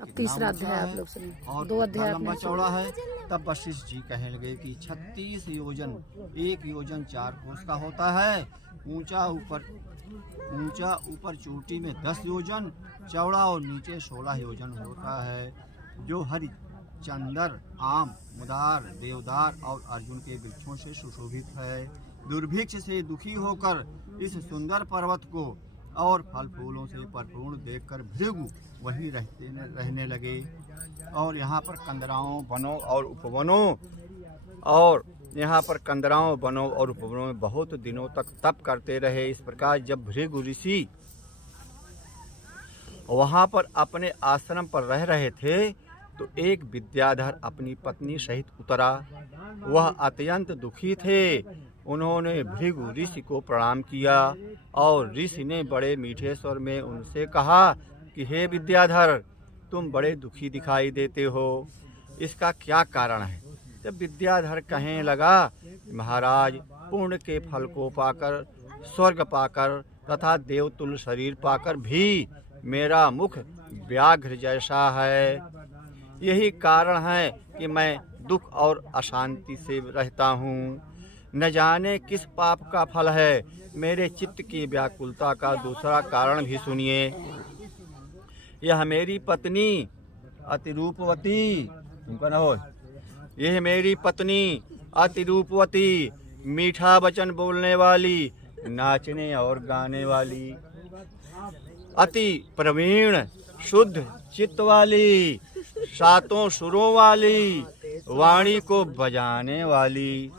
अब तीसरा अध्याय आप लोग सुनिए। और 2 अध्याय लंबा आपने चौड़ा है। तब वशिष्ठ जी कहने लगे कि 36 योजन, 1 योजन 4 कोस का होता है। ऊंचा ऊपर चोटी में 10 योजन, चौड़ा और नीचे 16 योजन होता है, जो हरि चंदर, आम, मुदार, देवदार और अर्जुन के वृक्षों से सुशोभित है। दुर्भिक्ष से दुखी होकर इस सुंदर पर्वत को और फल फूलों से परिपूर्ण देखकर भृगु वहीं रहने लगे। और यहाँ पर कंदराओं, वनों और उपवनों में बहुत दिनों तक तप करते रहे। इस प्रकार जब भृगु ऋषि वहाँ पर अपने आश्रम पर रह रहे थे तो एक विद्याधर अपनी पत्नी सहित उतरा। वह अत्यंत दुखी थे। उन्होंने भृगु ऋषि को प्रणाम किया और ऋषि ने बड़े मीठे स्वर में उनसे कहा कि हे विद्याधर, तुम बड़े दुखी दिखाई देते हो, इसका क्या कारण है? जब विद्याधर कहने लगा, महाराज, पुण्य के फल को पाकर, स्वर्ग पाकर तथा देवतुल्य शरीर पाकर भी मेरा मुख व्याघ्र जैसा है। यही कारण है कि मैं दुख और अशांति से रहता हूँ। न जाने किस पाप का फल है। मेरे चित्त की व्याकुलता का दूसरा कारण भी सुनिए। यह मेरी पत्नी अतिरूपवती, यह मेरी पत्नी अतिरूपवती, मीठा वचन बोलने वाली, नाचने और गाने वाली, अति प्रवीण, शुद्ध चित्त वाली, 7 सुरों वाली, वाणी को बजाने वाली,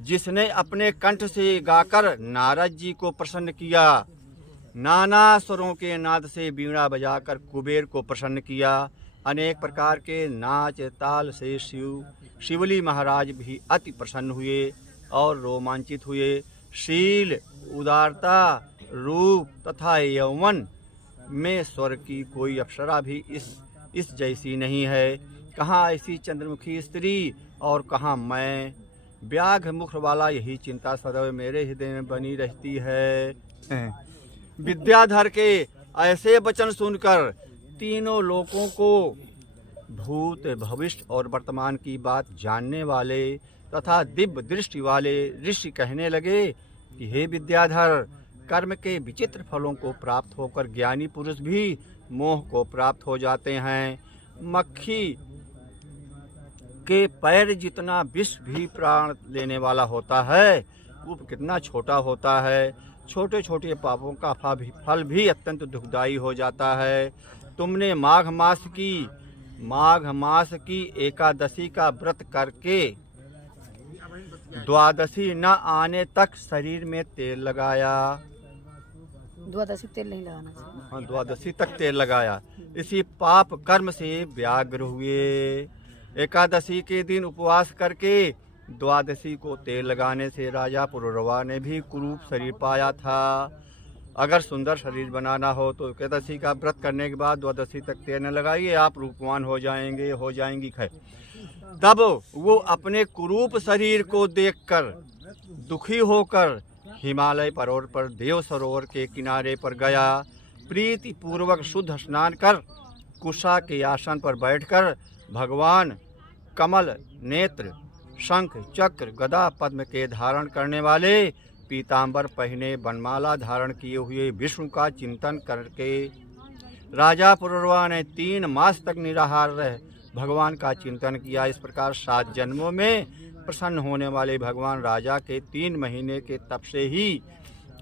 जिसने अपने कंठ से गाकर नारद जी को प्रसन्न किया, नाना स्वरों के नाद से वीणा बजाकर कुबेर को प्रसन्न किया, अनेक प्रकार के नाच ताल से शिवली महाराज भी अति प्रसन्न हुए और रोमांचित हुए। शील, उदारता, रूप तथा यौवन में स्वर्ग की कोई अप्सरा भी इस जैसी नहीं है। कहाँ ऐसी चंद्रमुखी स्त्री और कहाँ मैं। व्याघ्र मुख वाला यही चिंता सदैव मेरे हृदय में बनी रहती है। विद्याधर के ऐसे वचन सुनकर तीनों लोकों को, भूत, भविष्य और वर्तमान की बात जानने वाले तथा दिव्य दृष्टि वाले ऋषि कहने लगे कि हे विद्याधर, कर्म के विचित्र फलों को प्राप्त होकर ज्ञानी पुरुष भी मोह को प्राप्त हो जाते हैं। मक्खी के पैर जितना विष भी प्राण लेने वाला होता है, वो कितना छोटा होता है। छोटे छोटे पापों का फल भी अत्यंत दुखदायी हो जाता है। तुमने माघ मास की एकादशी का व्रत करके द्वादशी न आने तक शरीर में तेल लगाया। द्वादशी तेल नहीं लगाना चाहिए। हाँ, द्वादशी तक तेल लगाया। इसी पाप कर्म से व्याग्र हुए। एकादशी के दिन उपवास करके द्वादशी को तेल लगाने से राजा पुरुरवा ने भी कुरूप शरीर पाया था। अगर सुंदर शरीर बनाना हो तो एकादशी का व्रत करने के बाद द्वादशी तक तेल न लगाइए, आप रूपवान हो जाएंगी। तब वो अपने कुरूप शरीर को देखकर दुखी होकर हिमालय पर्वत पर देव सरोवर के किनारे पर गया। प्रीति पूर्वक शुद्ध स्नान कर कुशा के आसन पर बैठकर भगवान कमल नेत्र, शंख, चक्र, गदा, पद्म के धारण करने वाले, पीतांबर पहने, वनमाला धारण किए हुए विष्णु का चिंतन करके राजा पुरुरवा ने 3 मास तक निराहार रह भगवान का चिंतन किया। इस प्रकार 7 जन्मों में प्रसन्न होने वाले भगवान राजा के 3 महीने के तप से ही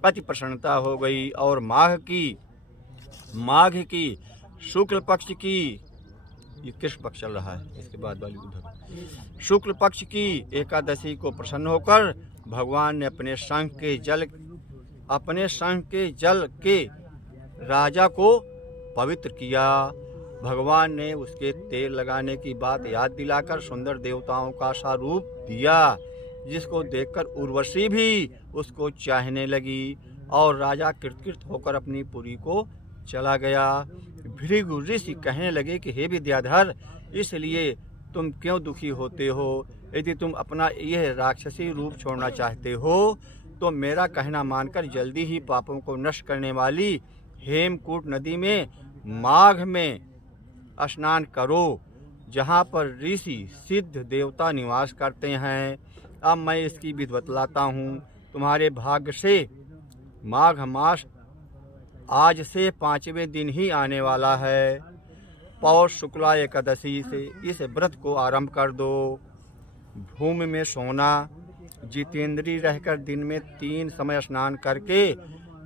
अति प्रसन्नता हो गई और माघ की शुक्ल पक्ष की, ये कृष्ण पक्ष चल रहा है, इसके बाद वाली उद्धव, शुक्ल पक्ष की एकादशी को प्रसन्न होकर भगवान ने अपने शंख के जल के राजा को पवित्र किया। भगवान ने उसके तेल लगाने की बात याद दिलाकर सुंदर देवताओं का सा रूप दिया, जिसको देखकर उर्वशी भी उसको चाहने लगी और राजा कृतकृत होकर अपनी पुरी को चला गया। भृगु ऋषि कहने लगे कि हे विद्याधर, इसलिए तुम क्यों दुखी होते हो? यदि तुम अपना यह राक्षसी रूप छोड़ना चाहते हो तो मेरा कहना मानकर जल्दी ही पापों को नष्ट करने वाली हेमकूट नदी में माघ में स्नान करो, जहाँ पर ऋषि सिद्ध देवता निवास करते हैं। अब मैं इसकी विधि बतलाता हूँ। तुम्हारे भाग्य से माघ मास आज से 5वें दिन ही आने वाला है। पौष शुक्ला एकादशी से इस व्रत को आरंभ कर दो। भूमि में सोना, जितेंद्रीय रहकर दिन में 3 समय स्नान करके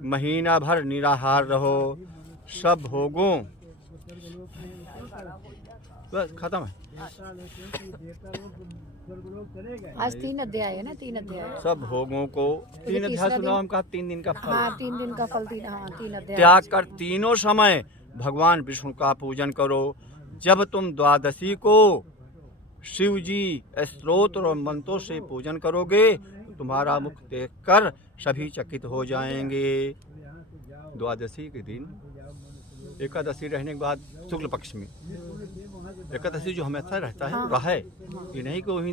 महीना भर निराहार रहो। सब भोगों बस खत्म है। आज 3 अध्याय है ना, 3 अध्याय। सब भोगों को 3 अध्याय सुनाओ। हम कहा 3 दिन का फल। हाँ 3 दिन का फल, 3 अध्याय त्याग कर तीनों समय भगवान विष्णु का पूजन करो। जब तुम द्वादशी को शिव जी स्तोत्र और मंत्रों से पूजन करोगे तो तुम्हारा मुख देखकर सभी चकित हो जाएंगे। द्वादशी के दिन एकादशी रहने के बाद शुक्ल पक्ष में एकादशी जो हमेशा रहता है वो है, ये नहीं कि वही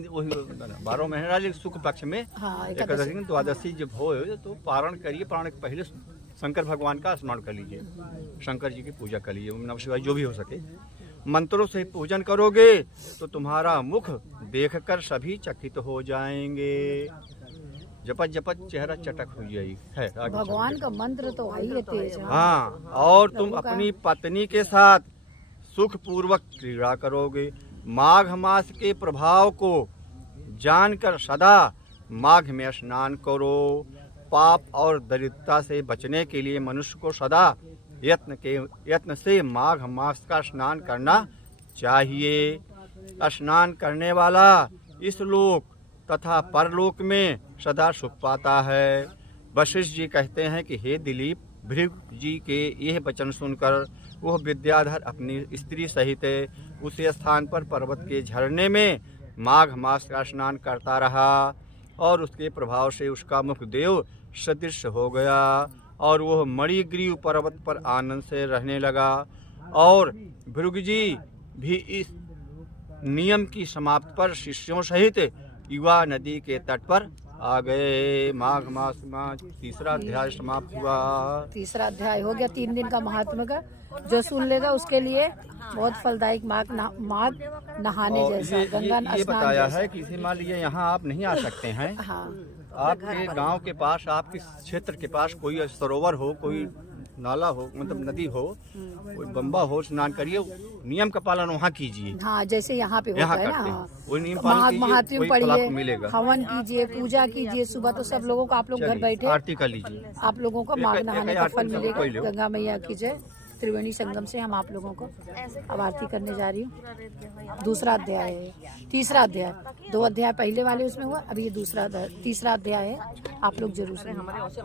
12 महीने वाले शुक्ल पक्ष में एकादशी की द्वादशी जब हो तो पारण करिए। पारण के पहले शंकर भगवान का स्मरण कर लीजिए, शंकर जी की पूजा कर लीजिए, नमः शिवाय जो भी हो सके। मंत्रों से पूजन करोगे तो तुम्हारा मुख देखकर सभी चकित हो जाएंगे। जपत जपत चेहरा चटक हो जाएगी है। भगवान का मंत्र तो आई है तेज। हाँ, और तुम अपनी पत्नी के साथ सुख पूर्वक क्रीड़ा करोगे। माघ मास के प्रभाव को जानकर सदा माघ में स्नान करो। पाप और दरिद्रता से बचने के लिए मनुष्य को सदा यत्न से माघ मास का स्नान करना चाहिए। स्नान करने वाला इस लोक तथा परलोक में सदा सुख पाता है। वशिष्ठ जी कहते हैं कि हे दिलीप, भृगु जी के यह वचन सुनकर वह विद्याधर अपनी स्त्री सहित उसी स्थान पर पर्वत के झरने में माघ मास का स्नान करता रहा और उसके प्रभाव से उसका मुख देव सदृश हो गया और वह मणिग्रीव पर्वत पर आनंद से रहने लगा। और भृगु जी भी इस नियम की समाप्ति पर शिष्यों सहित युवा नदी के तट पर आ गए। माघ मास में 3रा अध्याय समाप्त हुआ। 3रा अध्याय हो गया। 3 दिन का महात्मा का जो सुन लेगा उसके लिए बहुत फलदायक माघ नहाने जैसा, गंगा ये स्नान बताया जैसा। है कि इसे मान लीजिए यहाँ आप नहीं आ सकते हैं। हाँ आपके गांव के पास, आपके क्षेत्र के पास कोई सरोवर हो, कोई नाला हो, मतलब नदी हो, कोई बम्बा हो, स्नान करिए। नियम का पालन वहाँ कीजिए। हाँ जैसे यहाँ पे होता है ना। हाँ। वही नियम पालन कीजिए, महात्म्य वही फल आपको पढ़िए, मिलेगा। हवन कीजिए, पूजा कीजिए। सुबह तो सब लोगों को, आप लोग घर चलिए, बैठे आरती कर लीजिए। आप लोगों को माघ नहाने का फल कोई मिलेगा। लो। गंगा मैया की जय। त्रिवेणी संगम से हम आप लोगों को अब आरती करने जा रही हूँ। 2रा अध्याय है। 3रा अध्याय, 2 अध्याय पहले वाले उसमें हुआ, अभी ये 2रा 3रा अध्याय है। आप लोग जरूर सुनिए।